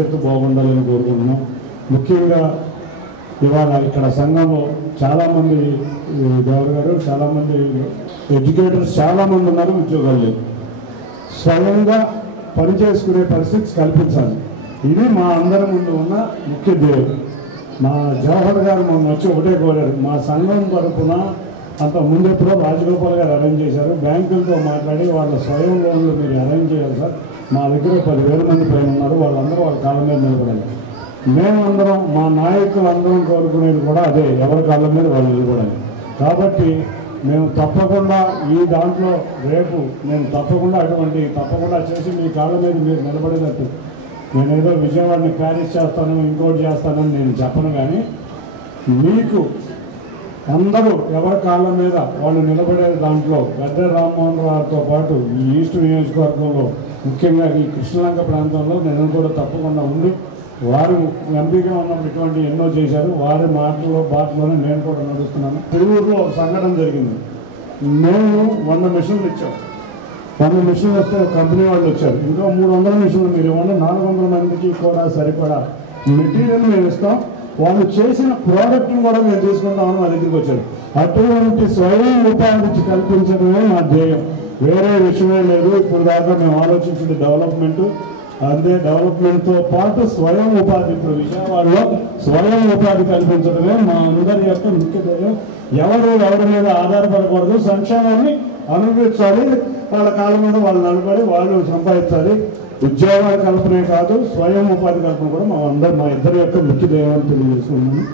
భవిష్యత్తు బాగుండాలని కోరుకుంటున్నాం. ముఖ్యంగా ఇవాళ ఇక్కడ సంఘంలో చాలామంది గౌరవ గారు, చాలామంది ఎడ్యుకేటర్స్ చాలామంది ఉన్నారు, ఉద్యోగాలు లేదు. స్వయంగా పనిచేసుకునే పరిస్థితి కల్పించాలి. ఇది మా అందరి ముందు ఉన్న ముఖ్య ధ్యేయం. మా జవహర్ గారు మొన్న వచ్చి ఒకటే కోరారు, మా సంఘం తరఫున అంత ముందెప్పుడో రాజగోపాల్ గారు అరేంజ్ చేశారు, బ్యాంకులతో మాట్లాడి వాళ్ళ స్వయం లోన్లు మీరు అరేంజ్ చేయాలి సార్, మా దగ్గర 10,000 మంది పైన ఉన్నారు, వాళ్ళందరూ వాళ్ళ కాళ్ళ మీద నిలబడాలి. మేమందరం మా నాయకులందరం కోరుకునేది కూడా అదే, ఎవరి కాళ్ళ మీద వాళ్ళు నిలబడాలి. కాబట్టి మేము తప్పకుండా ఈ దాంట్లో రేపు నేను తప్పకుండా చేసి మీ కాళ్ళ మీద మీరు నిలబడేటట్టు, నేనేదో విజయవాడని ప్యారిస్ చేస్తాను ఇంకోటి చేస్తానని నేను చెప్పను, కానీ మీకు అందరూ ఎవరి కాళ్ళ మీద వాళ్ళు నిలబడే దాంట్లో గద్దె రామ్మోహన్ రావుతో పాటు ఈ ఈస్ట్ నియోజకవర్గంలో ముఖ్యంగా ఈ కృష్ణలంక ప్రాంతంలో నేను కూడా తప్పకుండా ఉండి, వారు ఎంపీగా ఉన్నప్పుడు ఇటువంటి ఎన్నో చేశారు, వారి బాటలోనే నేను కూడా నడుస్తున్నాను. తిరువూరులో ఒక సంఘటన జరిగింది. మేము 100 మిషన్లు ఇచ్చాం. 100 మిషన్లు వస్తే కంపెనీ వాళ్ళు వచ్చారు, ఇంకా 300 మిషన్లు మీరు ఇవ్వండి, 400 మందికి కూడా సరిపడా మెటీరియల్ మేము ఇస్తాం, వాళ్ళు చేసిన ప్రోడక్ట్ని కూడా మేము తీసుకుంటామని మా దగ్గరికి వచ్చారు. అటువంటి స్వయం ఉపాధి కల్పించడమే మా ధ్యేయం, వేరే విషయమే లేదు. ఇప్పుడు దాకా మేము ఆలోచించిన డెవలప్మెంట్, అదే డెవలప్మెంట్తో పాటు స్వయం ఉపాధి, ఇప్పుడు విజయవాడలో స్వయం ఉపాధి కల్పించడమే మా అందరి యొక్క ముఖ్య ధ్యేయం. ఎవరి మీద ఆధారపడకూడదు, సంక్షేమాన్ని అనుభవించాలి, వాళ్ళ కాళ్ళ మీద వాళ్ళు నిలబడి వాళ్ళు సంపాదించాలి. ఉద్యోగాల కల్పనే కాదు, స్వయం ఉపాధి కల్పన కూడా మా ఇద్దరి యొక్క ముఖ్య ధ్యేయం అని తెలియజేసుకున్నాను.